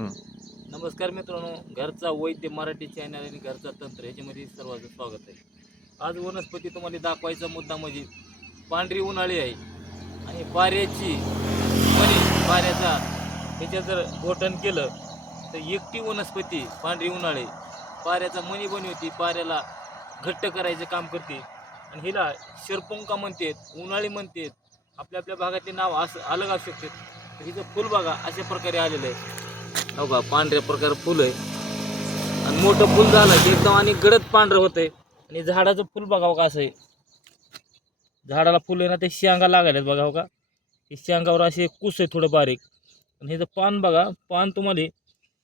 नमस्कार मित्रांनो, घरचा वैद्य मराठी चॅनल आणि घरचा तंत्र याच्यामध्ये सर्वांचं स्वागत आहे. आज वनस्पती तुम्हाला दाखवायचा मुद्दा म्हणजे पांढरी उन्हाळी आहे आणि पाऱ्याची मणी पाऱ्याचा ह्याच्या जर घोटण केलं तर एकटी वनस्पती पांढरी उन्हाळी पाऱ्याचा मणी बनवते, पाऱ्याला घट्ट करायचं काम करते आणि हिला शरपुंका म्हणतात, उन्हाळी म्हणतात. आपल्या आपल्या भागातले नाव असं अलग असू शकतात. तर हिचं फुल बघा अशा प्रकारे आलेलं आहे. हो का, पांढऱ्या प्रकार फुल आहे आणि मोठं फुल झालं की एकदम आणि गडद पांढरं होतंय. आणि झाडाचं फुल बघावं का असं आहे, झाडाला फुल आहे ना, ते शेंगा लागायला बघा हो का, हे शेंगावर असे कुस आहे थोडं बारीक. आणि ह्याचं पान बघा, पान तुम्हाला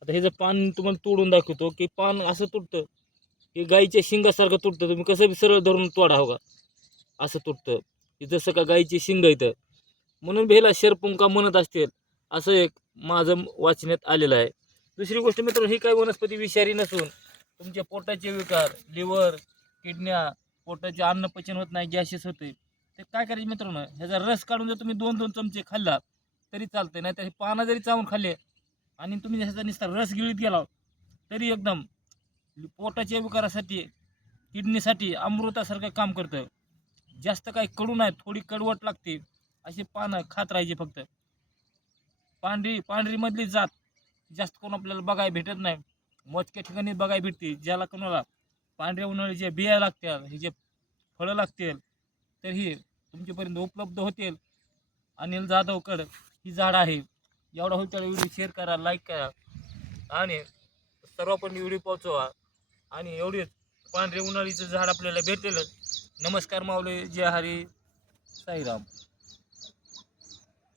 आता ह्याचं पान तुम्हाला तोडून दाखवतो की पान असं तुटतं, हे गाईच्या शिंगासारखं तुटतं. तुम्ही कसं बी सरळ धरून तोडा हो का, असं तुटतं. हे जसं का गाईची शिंग इथं, म्हणून भेला शरपुंका म्हणत असतील असं एक माझं वाचण्यात आलेलं आहे. दुसरी गोष्ट मित्रांनो, ही काही वनस्पती विषारी नसून तुमच्या पोटाचे विकार, लिव्हर, किडन्या, पोटाचे अन्न पचन होत नाही, गॅसेस होते, ते काय करायचे मित्रांनो, ह्याचा रस काढून जर तुम्ही 2-2 चमचे खाल्ला तरी चालतंय. नाही तर हे पानं जरी चावून खाल्ले आणि तुम्ही ह्याचा नुसता रस गिळीत गेला तरी एकदम पोटाच्या विकारासाठी, किडनीसाठी अमृतासारखं काम करतं. जास्त काही कडू नाही, थोडी कडवट लागते, अशी पानं खात राहायची फक्त. पांढरी मधली जात जास्त कोण आपल्याला बघायला भेटत नाही, मोजक्या ठिकाणी बघायला भेटते. ज्याला कोणाला पांढऱ्या उन्हाळ्याच्या बिया लागतील, हे जे फळं लागतील, तर ही तुमच्यापर्यंत उपलब्ध होतील. अनिल जाधवकड ही झाड आहे. एवढा होईल त्याला व्हिडिओ शेअर करा, लाईक करा आणि सर्वांपर्यंत व्हिडिओ पोहोचवा. आणि एवढेच पांढरे उन्हाळीचं झाड आपल्याला भेटेल. नमस्कार माऊली, जय हरी, साईराम.